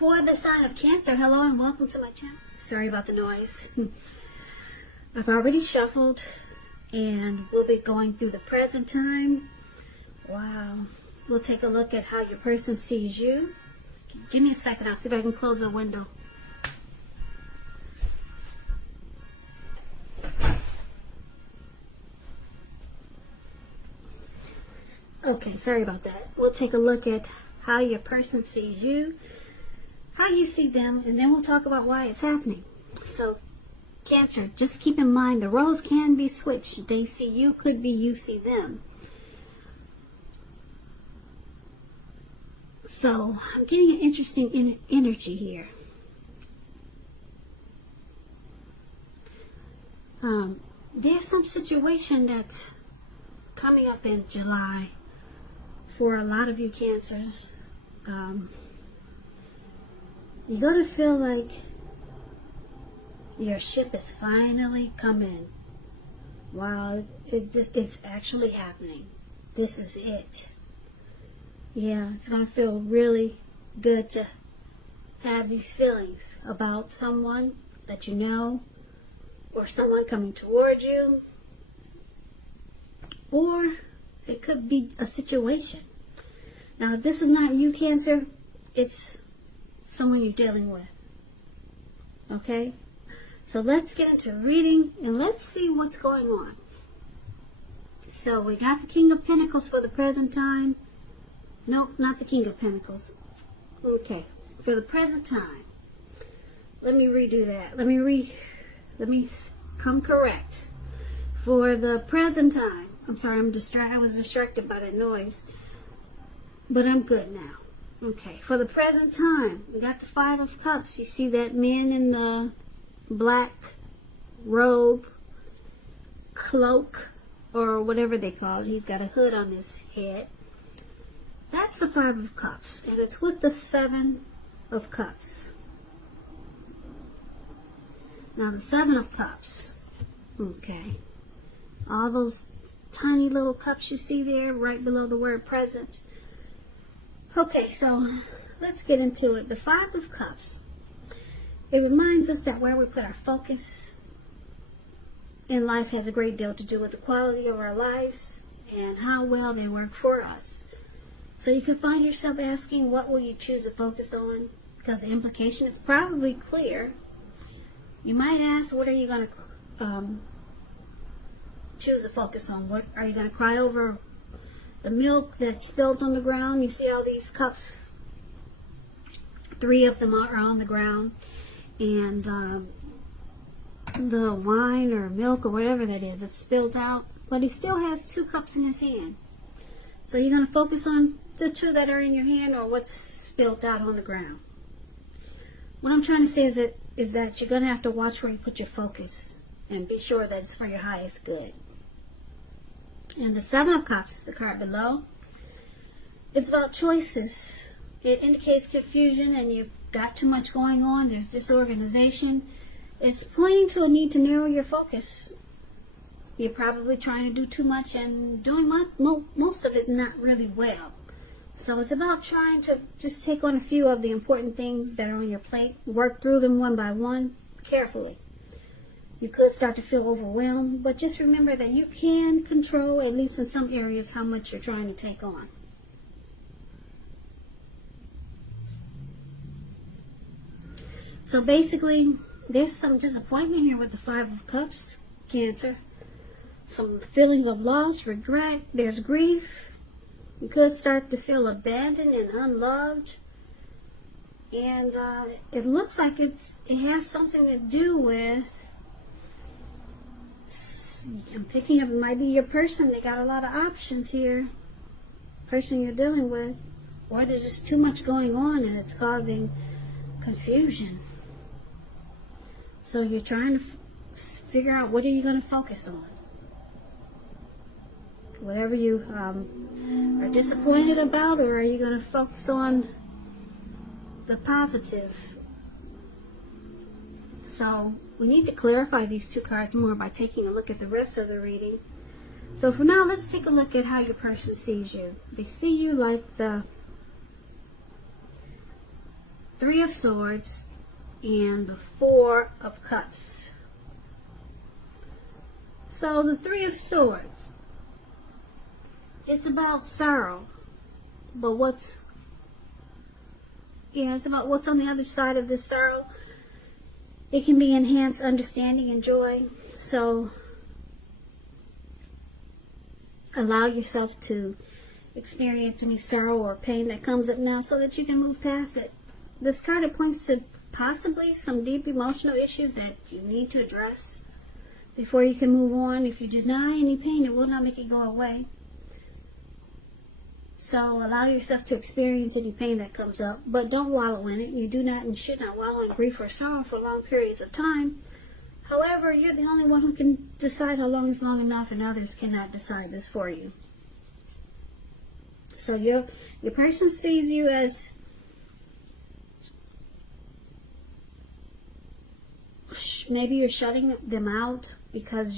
For the sign of Cancer, hello and welcome to my channel. Sorry about the noise. I've already shuffled and we'll be going through the present time. Wow. We'll take a look at how your person sees you. Give me a second, I'll see if I can close the window. Okay, sorry about that. We'll take a look at how your person sees you, how you see them, and then we'll talk about why it's happening. So, Cancer, just keep in mind the roles can be switched. They see you, could be you see them. So, I'm getting an interesting energy here. There's some situation that's coming up in July for a lot of you Cancers. You're going to feel like your ship is finally coming. Wow, it's actually happening. This is it. Yeah, it's going to feel really good to have these feelings about someone that you know, or someone coming toward you, or it could be a situation. Now, if this is not you, Cancer, it's someone you're dealing with. Okay? So let's get into reading and let's see what's going on. So we got the King of Pentacles for the present time. Nope, not the King of Pentacles. Okay, for the present time. Let me redo that. Let me come correct. For the present time. I'm sorry, I was distracted by that noise. But I'm good now. Okay, for the present time, we got the Five of Cups. You see that man in the black robe, cloak, or whatever they call it. He's got a hood on his head. That's the Five of Cups, and it's with the Seven of Cups. Now the Seven of Cups, okay, all those tiny little cups you see there right below the word present. Okay, so let's get into it. The Five of Cups, it reminds us that where we put our focus in life has a great deal to do with the quality of our lives and how well they work for us. So you can find yourself asking, what will you choose to focus on? Because the implication is probably clear. You might ask, what are you going to choose to focus on? What are you going to cry over? The milk that's spilled on the ground. You see all these cups. 3 of them are on the ground. And the wine or milk or whatever that is, it's spilled out. But he still has 2 cups in his hand. So you're going to focus on the 2 that are in your hand or what's spilled out on the ground. What I'm trying to say is that you're going to have to watch where you put your focus. And be sure that it's for your highest good. And the Seven of Cups, the card below, it's about choices. It indicates confusion and you've got too much going on. There's disorganization. It's pointing to a need to narrow your focus. You're probably trying to do too much and doing most of it not really well. So it's about trying to just take on a few of the important things that are on your plate. Work through them one by one, carefully. You could start to feel overwhelmed, but just remember that you can control, at least in some areas, how much you're trying to take on. So basically, there's some disappointment here with the Five of Cups, Cancer. Some feelings of loss, regret, there's grief. You could start to feel abandoned and unloved. And it looks like it has something to do with, I'm picking up, it might be your person. They got a lot of options here. Person you're dealing with. Or there's just too much going on and it's causing confusion. So you're trying to figure out, what are you going to focus on? Whatever you are disappointed about, or are you going to focus on the positive? So we need to clarify these 2 cards more by taking a look at the rest of the reading. So for now, let's take a look at how your person sees you. They see you like the Three of Swords, and the Four of Cups. So the Three of Swords, it's about sorrow, but it's about what's on the other side of this sorrow. It can be enhanced understanding and joy. So allow yourself to experience any sorrow or pain that comes up now so that you can move past it. This card, it points to possibly some deep emotional issues that you need to address before you can move on. If you deny any pain, it will not make it go away. So allow yourself to experience any pain that comes up, but don't wallow in it. You do not and should not wallow in grief or sorrow for long periods of time. However, you're the only one who can decide how long is long enough, and others cannot decide this for you. So your person sees you as maybe you're shutting them out because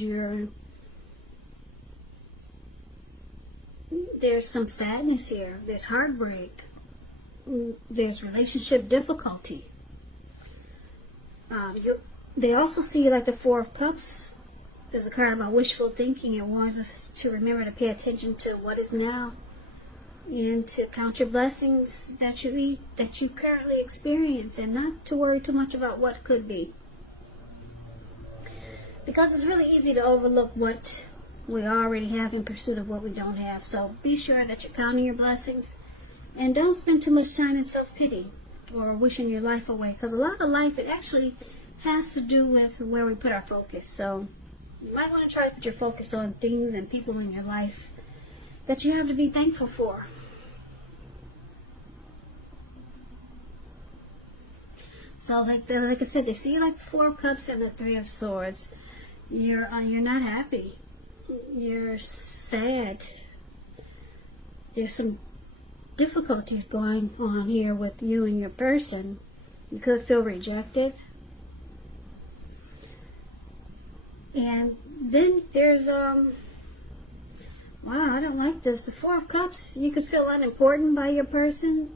there's some sadness here. There's heartbreak. There's relationship difficulty. They also see you like the Four of Cups. There's a card about wishful thinking. It warns us to remember to pay attention to what is now and to count your blessings that you currently experience, and not to worry too much about what could be. Because it's really easy to overlook what we already have in pursuit of what we don't have. So be sure that you're counting your blessings, and don't spend too much time in self-pity or wishing your life away, because a lot of life, it actually has to do with where we put our focus. So you might want to try to put your focus on things and people in your life that you have to be thankful for. So like I said, they see you like the Four of Cups and the Three of Swords. You're not happy. You're sad. There's some difficulties going on here with you and your person. You could feel rejected. And then there's wow, I don't like this. The Four of Cups, you could feel unimportant by your person,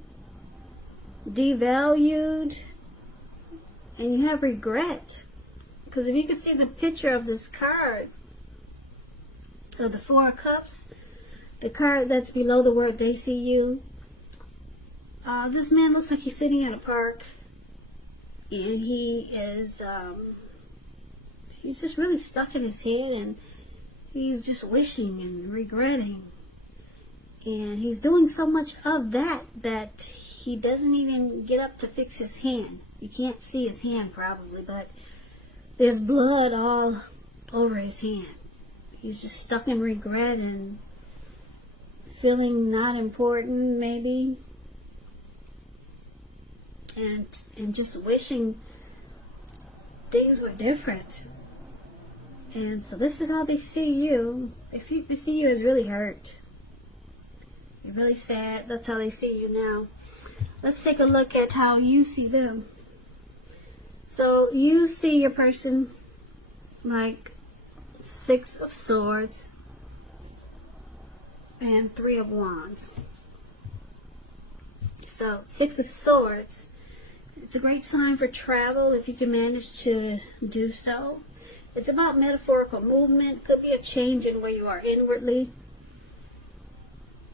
devalued, and you have regret. Because if you can see the picture of this card, of the Four of Cups, the card that's below the word they see you, this man looks like he's sitting in a park, and he is he's just really stuck in his head, and he's just wishing and regretting, and he's doing so much of that he doesn't even get up to fix his hand. You can't see his hand probably, but there's blood all over his hand. He's just stuck in regret and feeling not important, maybe, and just wishing things were different. And so this is how they see you. They see you as really hurt. You're really sad. That's how they see you now. Let's take a look at how you see them. So you see your person like Six of Swords and Three of Wands. So Six of Swords, it's a great sign for travel if you can manage to do so. It's about metaphorical movement. Could be a change in where you are inwardly,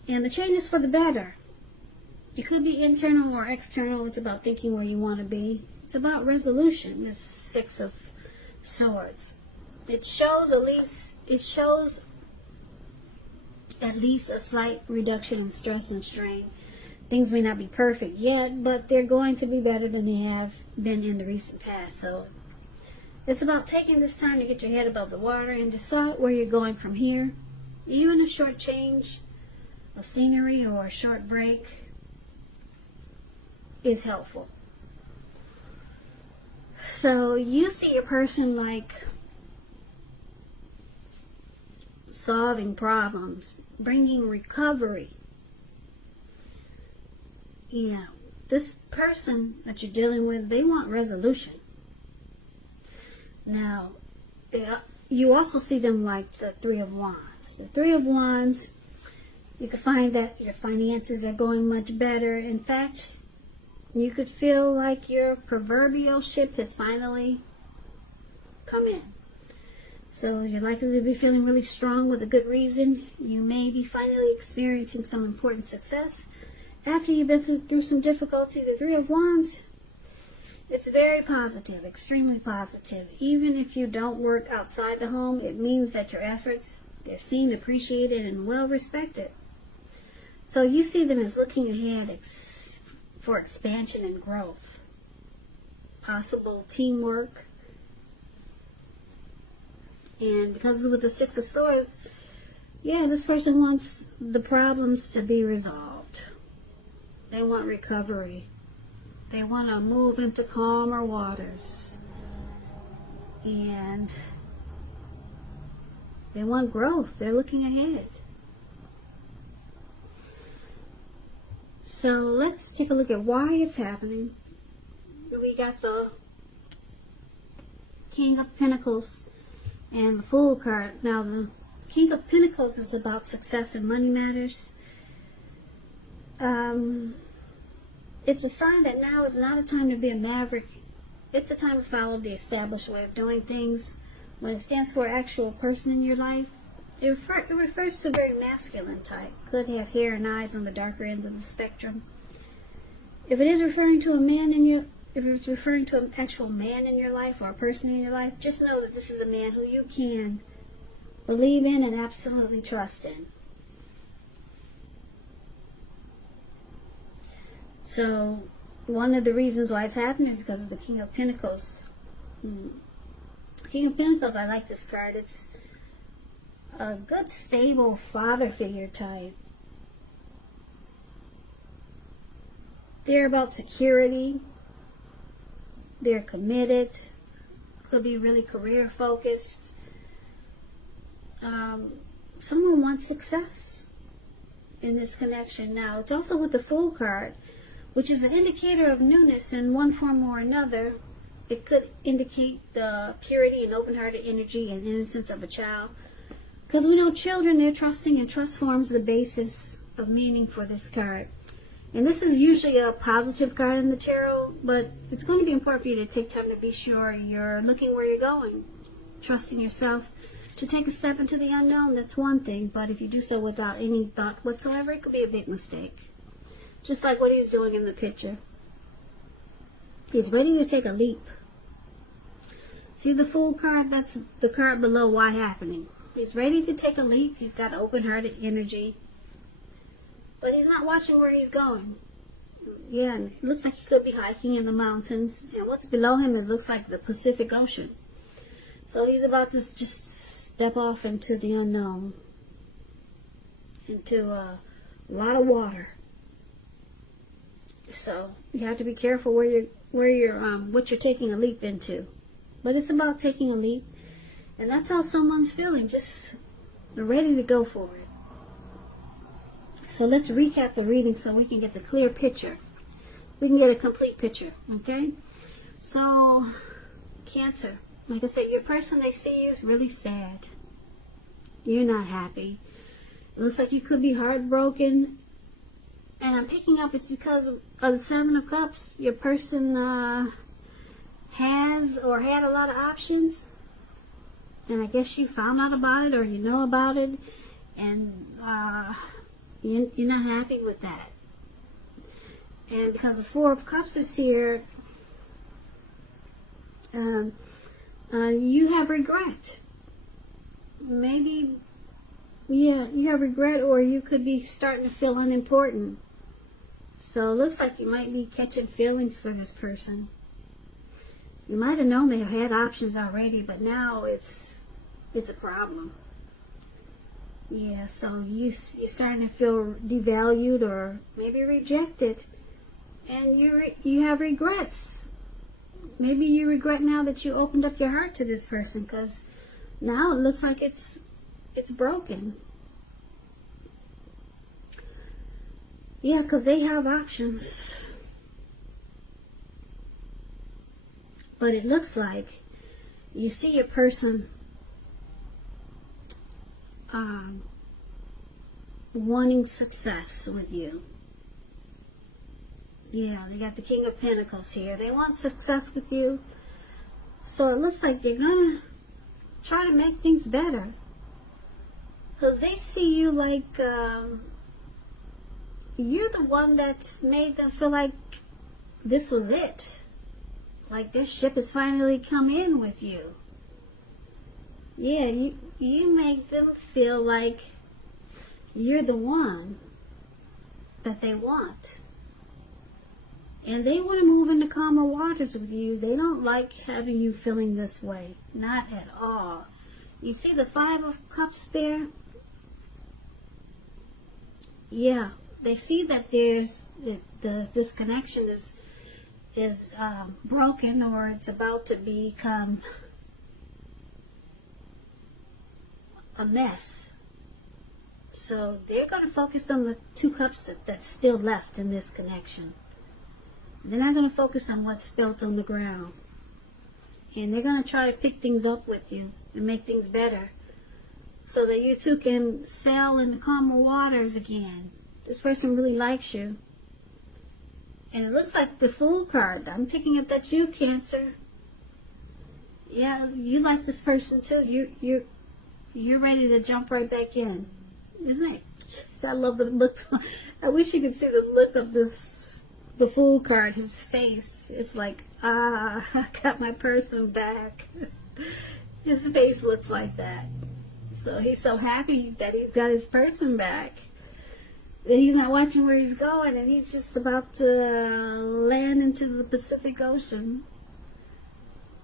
and the change is for the better. It could be internal or external. It's about thinking where you want to be. It's about resolution, this Six of Swords. It shows at least a slight reduction in stress and strain. Things may not be perfect yet, but they're going to be better than they have been in the recent past. So it's about taking this time to get your head above the water and decide where you're going from here. Even a short change of scenery or a short break is helpful. So you see your person like solving problems, bringing recovery. Yeah, this person that you're dealing with, they want resolution. Now, you also see them like the Three of Wands. The Three of Wands, you can find that your finances are going much better. In fact, You could feel like your proverbial ship has finally come in. So you're likely to be feeling really strong with a good reason. You may be finally experiencing some important success after you've been through some difficulty. The Three of Wands, it's very positive, extremely positive. Even if you don't work outside the home, it means that your efforts, they're seen, appreciated, and well respected. So you see them as looking ahead for expansion and growth, possible teamwork. And because with the Six of Swords, yeah, this person wants the problems to be resolved. They want recovery. They want to move into calmer waters. And they want growth. They're looking ahead. So let's take a look at why it's happening. We got the King of Pentacles and the Fool card. Now the King of Pentacles is about success and money matters. It's a sign that now is not a time to be a maverick. It's a time to follow the established way of doing things. When it stands for an actual person in your life, it refers to a very masculine type. Could have hair and eyes on the darker end of the spectrum. If it is referring to a man in your, if it's referring to an actual man in your life or a person in your life, just know that this is a man who you can believe in and absolutely trust in. So one of the reasons why it's happening is because of the King of Pentacles. King of Pentacles, I like this card. It's a good, stable father figure type. They're about security. They're committed. Could be really career focused. Someone wants success in this connection. Now, it's also with the Fool card, which is an indicator of newness in one form or another. It could indicate the purity and open-hearted energy and innocence of a child. Because we know children, they're trusting, and trust forms the basis of meaning for this card. And this is usually a positive card in the tarot, but it's going to be important for you to take time to be sure you're looking where you're going, trusting yourself. To take a step into the unknown, that's one thing, but if you do so without any thought whatsoever, it could be a big mistake. Just like what he's doing in the picture. He's ready to take a leap. See the Fool card? That's the card below why happening. He's ready to take a leap. He's got open-hearted energy. But he's not watching where he's going. Yeah, and it looks like he could be hiking in the mountains. And what's below him, it looks like the Pacific Ocean. So he's about to just step off into the unknown. Into a lot of water. So you have to be careful what you're taking a leap into. But it's about taking a leap. And that's how someone's feeling. Just ready to go for it. So let's recap the reading so we can get the clear picture. We can get a complete picture, okay? So, Cancer. Like I said, your person, they see you really sad. You're not happy. It looks like you could be heartbroken. And I'm picking up it's because of the Seven of Cups. Your person has or had a lot of options. And I guess you found out about it or you know about it. And you're not happy with that. And because the Four of Cups is here, you have regret. Maybe, yeah, you have regret, or you could be starting to feel unimportant. So it looks like you might be catching feelings for this person. You might have known they had options already, but now it's a problem. Yeah, so you're starting to feel devalued or maybe rejected. And you have regrets. Maybe you regret now that you opened up your heart to this person, because now it looks like it's broken. Yeah, because they have options. But it looks like you see your person wanting success with you. Yeah, they got the King of Pentacles here. They want success with you. So it looks like you're going to try to make things better. Because they see you like you're the one that made them feel like this was it. Like their ship has finally come in with you. Yeah, you make them feel like you're the one that they want. And they want to move into calmer waters with you. They don't like having you feeling this way. Not at all. You see the Five of Cups there? Yeah, they see that there's this connection is broken, or it's about to become a mess. So they're going to focus on the two cups that's still left in this connection. They're not going to focus on what's spilt on the ground. And they're going to try to pick things up with you and make things better, so that you two can sail in the calmer waters again. This person really likes you. And it looks like the Fool card. I'm picking up that you, Cancer. Yeah, you like this person too. You're ready to jump right back in, isn't it? I love the look. I wish you could see the look of the Fool card. His face. It's like, I got my person back. His face looks like that. So he's so happy that he's got his person back. That he's not watching where he's going, and he's just about to land into the Pacific Ocean.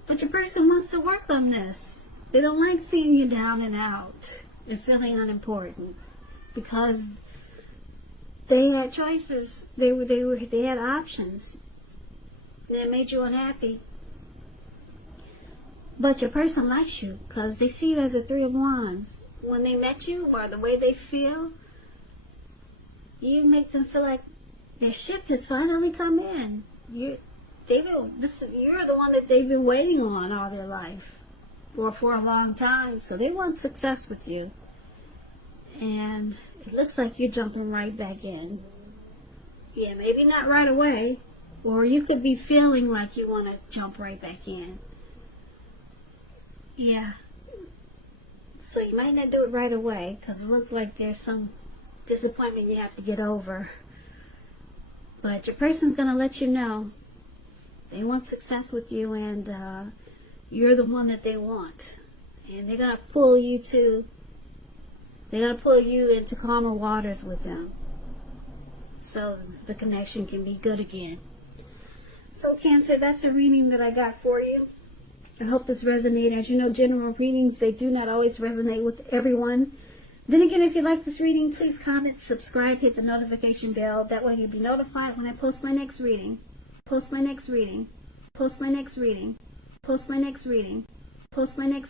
But your person wants to work on this. They don't like seeing you down and out and feeling unimportant, because they had choices. They had options. And it made you unhappy. But your person likes you because they see you as a Three of Wands. When they met you, or the way they feel, you make them feel like their ship has finally come in. You're the one that they've been waiting on all their life, or for a long time. So they want success with you. And it looks like you're jumping right back in. Yeah, maybe not right away. Or you could be feeling like you want to jump right back in. Yeah. So you might not do it right away, because it looks like there's some disappointment you have to get over. But your person's going to let you know they want success with you, and you're the one that they want. And they're going to pull you into calmer waters with them, so the connection can be good again. So Cancer, that's a reading that I got for you. I hope this resonated. As you know, general readings, they do not always resonate with everyone. Then again, if you like this reading, please comment, subscribe, hit the notification bell. That way you'll be notified when I post my next reading. Post my next reading. Post my next reading. Post my next reading. Post my next